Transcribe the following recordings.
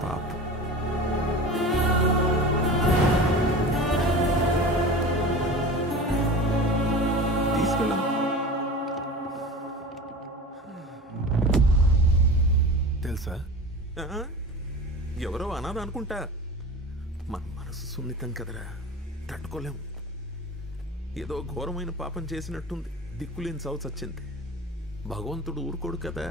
పాప తీసుకెళ్ళాం. తెలుసా ఎవరో అనాథ అనుకుంటా. మన మనసు సున్నితం కదరా, తట్టుకోలేము. ఏదో ఘోరమైన పాపం చేసినట్టుంది. దిక్కులేని సావు చచ్చింది. భగవంతుడు ఊరుకోడు కదా.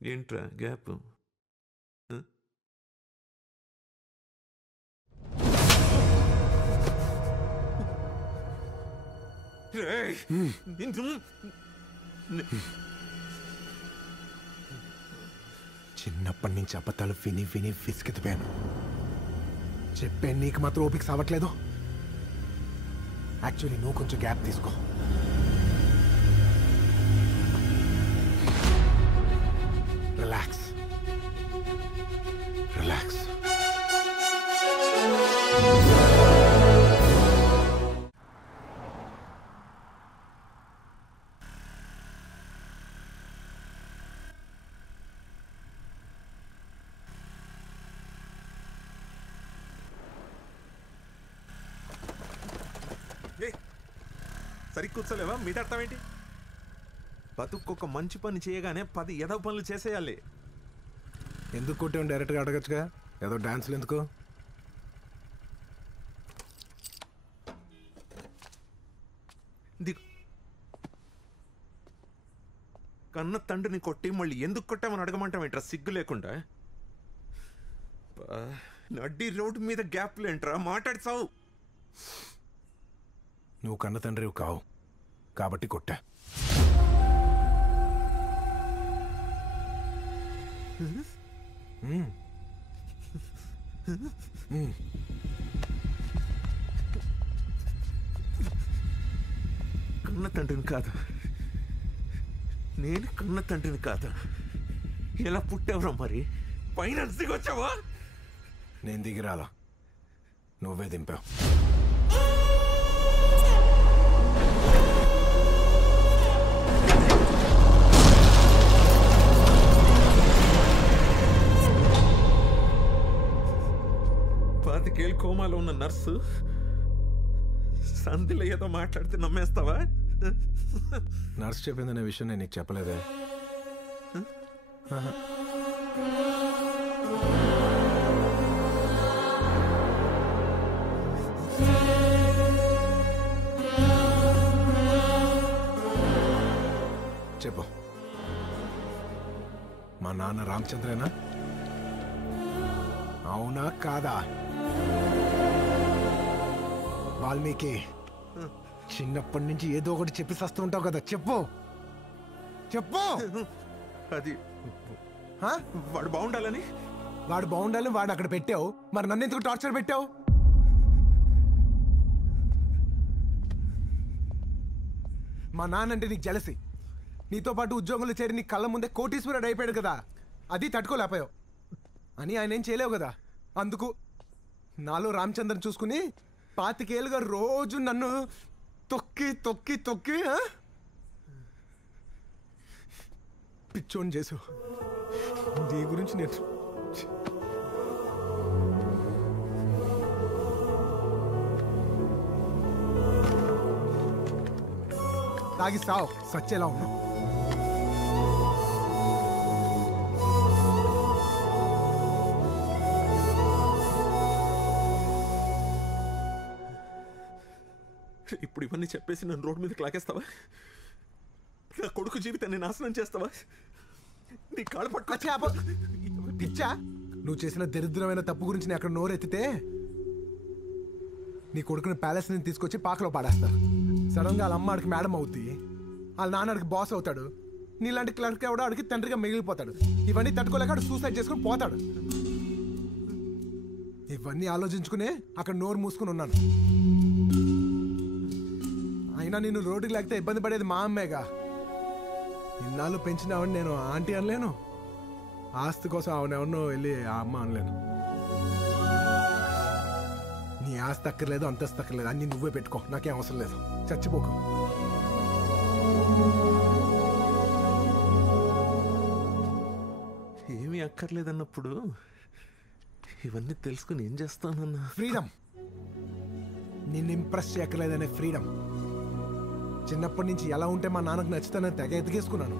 ఏంట్రా గ్యాప్? చిన్నప్పటి నుంచి అబద్ధాలు విని విని విసిగిపోయాను. చెప్పే నీకు మాత్రం ఓపిక సావట్లేదు. యాక్చువల్లీ నువ్వు కొంచెం గ్యాప్ తీసుకో. Relax relax. సరి కూర్చోలేవా? మీదడతావేంటి? బతుక్కొక మంచి పని చేయగానే 10 ఎదవ పనులు చేసేయాలి. ఎందుకు కొట్టావు? డైరెక్ట్గా అడగచ్చుగా. ఏదో డాన్సులు ఎందుకు? కన్న తండ్రిని కొట్టి మళ్ళీ ఎందుకు కొట్టామని అడగమంటావేంట్రా సిగ్గు లేకుండా? నడ్డి రోడ్డు మీద గ్యాప్ లేంట్రా, మాట్లాడి సావు. నువ్వు కన్న తండ్రివి కావు కాబట్టి కొట్టా. కన్న తండ్రిని కాదు, నేను కన్న తండ్రిని కాదు. ఎలా పుట్టావురా మరి? పైన దిగొచ్చావా? నేను దిగిరాలా, నువ్వే దింపావు. పాతికేళ్ళు కోమాలో ఉన్న నర్సు సంధిలో ఏదో మాట్లాడితే నమ్మేస్తావా? నర్సు చెప్పిందనే విషయం నేను నీకు చెప్పలేదే. చెప్పు, మా నాన్న రామచంద్రేనా? అవునా కాదా? వాల్మీకి, చిన్నప్పటి నుంచి ఏదో ఒకటి చెప్పి సస్తూ ఉంటావు కదా. చెప్పు చెప్పు. అది వాడు బాగుండాలని. వాడు బాగుండాలని వాడు అక్కడ పెట్టావు, మరి నన్ను ఎందుకు టార్చర్ పెట్టావు? మా నాన్న అంటే నీకు జలసి. నీతో పాటు ఉద్యోగంలో చేరి నీ కళ్ళ ముందే కోటీశ్వరుడు అయిపోయాడు కదా, అది తట్టుకోలేకపోయావు అని ఆయన ఏం చేయలేవు కదా. అందుకు నాలో రామచంద్రన్ చూసుకుని 25 ఏళ్ళుగా రోజు నన్ను తొక్కి తొక్కి తొక్కి పిచ్చోని చేసావు. నీ గురించి నేను తాగిస్తావు, సచ్చేలా ఉన్నావు. ఇప్పుడు ఇవన్నీ చెప్పేసి నన్ను రోడ్డు మీద లాగేస్తావా? నా కొడుకు జీవితాన్ని నాశనం చేస్తావా? నీ కాళ్ళు పట్టుకొచ్చా. పిచ్చా, నువ్వు చేసిన దరిద్రమైన తప్పు గురించి నేను అక్కడ నోరెత్తితే నీ కొడుకుని ప్యాలెస్ నుంచి తీసుకొచ్చి పాకలో పాడేస్తారు. సడన్గా వాళ్ళ అమ్మ ఆడికి మేడం అవుద్ది, వాళ్ళ నాన్న ఆడికి బాస్ అవుతాడు, నీలాంటి క్లర్క్ ఎవడో ఆడికి తండ్రిగా మిగిలిపోతాడు. ఇవన్నీ తట్టుకోలేక ఆడు సూసైడ్ చేసుకుని పోతాడు. ఇవన్నీ ఆలోచించుకునే అక్కడ నోరు మూసుకుని ఉన్నాను. అయినా నేను రోడ్డుకి లేకపోతే ఇబ్బంది పడేది మా అమ్మేగా. ఇన్నాళ్ళు పెంచినావని నేను ఆంటీ అనలేను, ఆస్తి కోసం ఆవిడెవరినో వెళ్ళి ఆ అమ్మ అనలేను. నీ ఆస్తి అక్కర్లేదు, అంతస్తు అక్కర్లేదు, అన్ని నువ్వే పెట్టుకో, నాకేం అవసరం లేదు. చచ్చిపోకు. ఏమీ అక్కర్లేదన్నప్పుడు ఇవన్నీ తెలుసుకుని ఏం చేస్తానన్నా? ఫ్రీడమ్. నిన్ను ఇంప్రెస్ చేయక్కర్లేదనే ఫ్రీడమ్. చిన్నప్పటి నుంచి ఎలా ఉంటే మా నాన్నకు నచ్చుతానని తెగ ఎదిగేసుకున్నాను.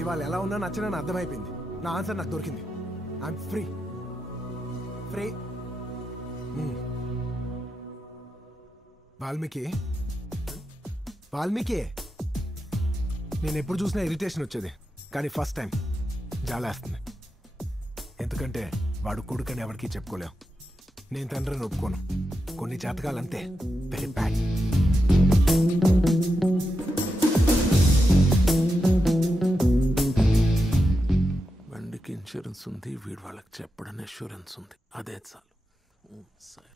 ఇవాళ ఎలా ఉన్నా నచ్చనని అర్థమైపోయింది. నా ఆన్సర్ నాకు దొరికింది. I'm free. ఫ్రీ. వాల్మీకి నేను ఎప్పుడు చూసినా ఇరిటేషన్ వచ్చేది, కానీ ఫస్ట్ టైం జాలేస్తుంది. ఎందుకంటే వాడు కొడుకని ఎవరికి చెప్పుకోలేం. నేను తండ్రిని ఒప్పుకోను. కొన్ని జాతకాలు అంతే, వెరీ బ్యాడ్. బండికి ఇన్సూరెన్స్ ఉంది, వీడు వాళ్ళకి చెప్పడం అష్యూరెన్స్ ఉంది, అదే చాలు. సరే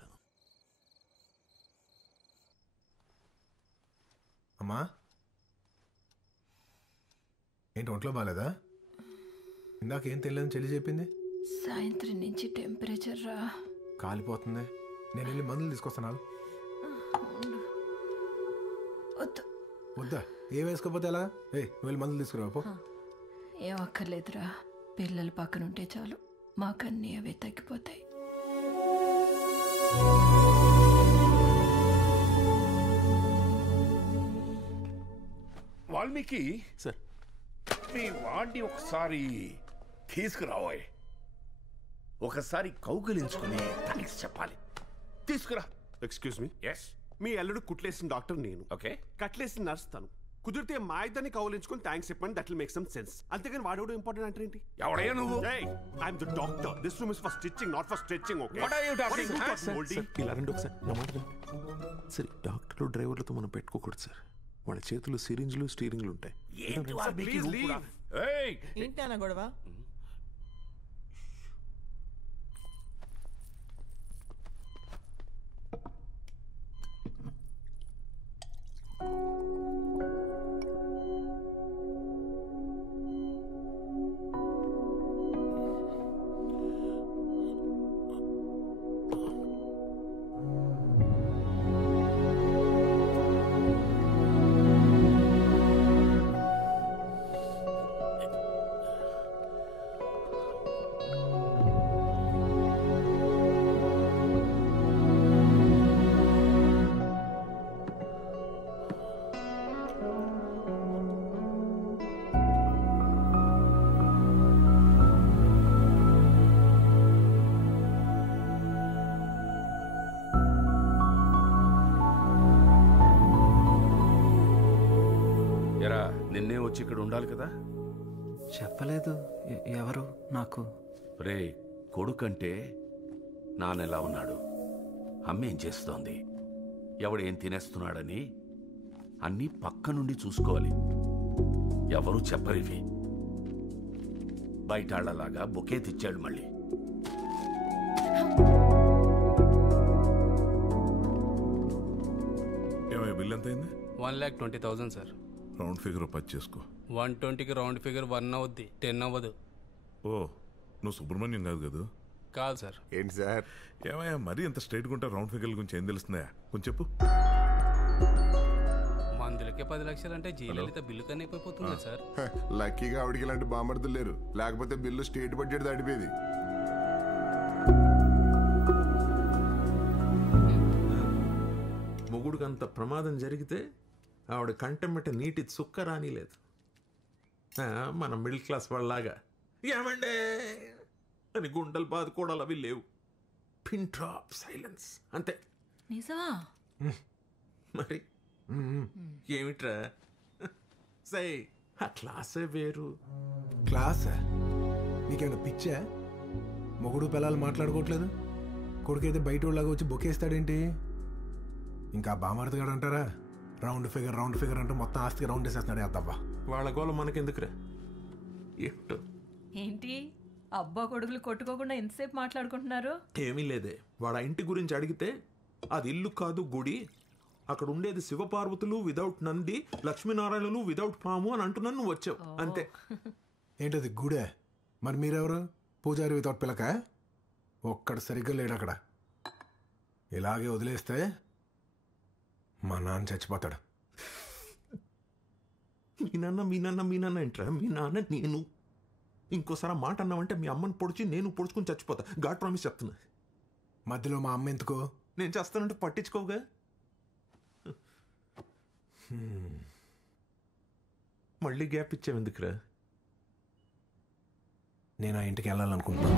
అమ్మా, ఏంటి ఒంట్లో బాగాలేదా? ఇందాక ఏం తెలియదని చెల్లి చెప్పింది. సాయంత్రం నుంచి టెంపరేచర్ రా కాలిపోతుంది. నేను వెళ్ళి మందులు తీసుకొస్తాను. వద్దా? ఏ వేసుకోపోతే ఎలా? నువ్వు వెళ్ళి మందులు తీసుకురావు పో. ఏం అక్కర్లేదురా, పిల్లలు పక్కన ఉంటే చాలు, మాకన్నీ అవే తగ్గిపోతాయి. వాల్మీకి సార్, మీ వాడిని ఒకసారి తీసుకురావోయ్. ఒకసారి కౌగిలించుకుని థ్యాంక్స్ చెప్పాలి. తీసుకురా. Excuse me. ఎస్. మీ అల్లుడు కుట్లేసిన డాక్టర్ నేను. ఓకే. కట్లేసిన నర్స్ తను. కుదిరితే మా ఇద్దరిని కౌలించుకొని థ్యాంక్స్ చెప్పండి. That will make some sense. అంతేగాని వాడేవాడు ఇంపార్టెంట్ అంటే ఏంటి? ఎవడయ్యా నువ్వు? I'm the doctor. This room is for stitching, not for stretching. Okay? What are you talking? ఇలా రండి ఒకసారి, నా మాట వినండి. సరే, డాక్టర్లు డ్రైవర్లతో మనం పెట్టుకోకూడదు సార్. వాళ్ళ చేతులు సిరింజ్లు స్టీరింగ్లు ఉంటాయి. ఏంటి వాల్మీకి Please నువ్వు కూడా? leave. ఏయ్! ఏంటి అన్న గొడవ? ఎరా, నిన్నే వచ్చి ఇక్కడ ఉండాలి కదా. చెప్పలేదు ఎవరు నాకు. రే, కొడుకంటే నాన్నెలా ఉన్నాడు, అమ్మేం చేస్తోంది, ఎవడేం తినేస్తున్నాడని అన్నీ పక్క నుండి చూసుకోవాలి. ఎవరు చెప్పరివి. బయటాళ్లలాగా బొకే తెచ్చాడు మళ్ళీ. ఏమయ్య బిల్ ఎంత అయింది? 1,20,000 సార్. రౌండ్ ఫిగర్ 10 చేసుకో. 120కి రౌండ్ ఫిగర్ 1 అవుద్ది, 10 అవ్వదు. ఓ, నువ్వు సుబ్రహ్మణ్యం కాదు కదా? కాదు సార్. ఏంటి సార్? ఏమయ్యా మరీ ఇంత స్ట్రైట్గా ఉంటే రౌండ్ ఫిగర్ల గురించి ఏం తెలుస్తుందా? కొంచెం చెప్పు. మందులకే 10 లక్షలు అంటే జయలలిత బిల్లు కన్నా అయిపోతుంది సార్. లక్కీగా ఆవిడికి ఇలాంటి బామర్దులు లేరు, లేకపోతే బిల్లు స్టేట్ బడ్జెట్ దాటిపోయేది. మొగుడికి అంత ప్రమాదం జరిగితే ఆవిడ కంటెమ్మట నీటి చుక్క రానిలేదు. మన మిడిల్ క్లాస్ వాళ్ళలాగా ఏమండే అని గుండెలు బాదుకోవడాలు అవి లేవు. పిన్ డ్రాప్ సైలెన్స్ అంతే. నిజమా? మరి ఏమిట్రా సై, ఆ క్లాసే వేరు. క్లాస్ నీకేమైనా పిచ్చా? మొగుడు పిల్లలు మాట్లాడుకోవట్లేదు, కొడుకైతే బయట వాళ్ళగా వచ్చి బొకేస్తాడేంటి? ఇంకా బామర్తగాడు అంటారా? రౌండ్ ఫిగర్ అంటూ మొత్తం ఆస్తికి రౌండ్ వేసేస్తున్నాడు. అద్దబ్బా, వాళ్ళ గోళ మనకెందుకురా? ఎట్టు ఏంటి అబ్బా కొడుకులు కొట్టుకోకుండా ఎంతసేపు మాట్లాడుకుంటున్నారు? ఏమీ లేదే. వాడు ఆ ఇంటి గురించి అడిగితే అది ఇల్లు కాదు గుడి, అక్కడ ఉండేది శివపార్వతులు విదౌట్ నంది, లక్ష్మీనారాయణలు విదౌట్ పాము అని అంటున్నాను. నువ్వు వచ్చావు అంతే. ఏంటది గుడే? మరి మీరెవరు? పూజారి వితౌట్ పిల్లక? ఒక్కడు సరిగ్గా లేడు అక్కడ. ఇలాగే వదిలేస్తే మా నాన్న చచ్చిపోతాడు. మీ నాన్న ఏంట్రా? మీ నాన్న నేను. ఇంకోసారి ఆ మాట అన్నావంటే మీ అమ్మని పొడిచి నేను పొడుచుకుని చచ్చిపోతా. గాడ్ ప్రామిస్ చెప్తున్నా. మధ్యలో మా అమ్మ ఎందుకో? నేను చేస్తానంటే పట్టించుకోవుగా. మళ్ళీ గ్యాప్ ఇచ్చావు ఎందుకురా? నేను ఆ ఇంటికి వెళ్ళాలనుకుంటున్నాను.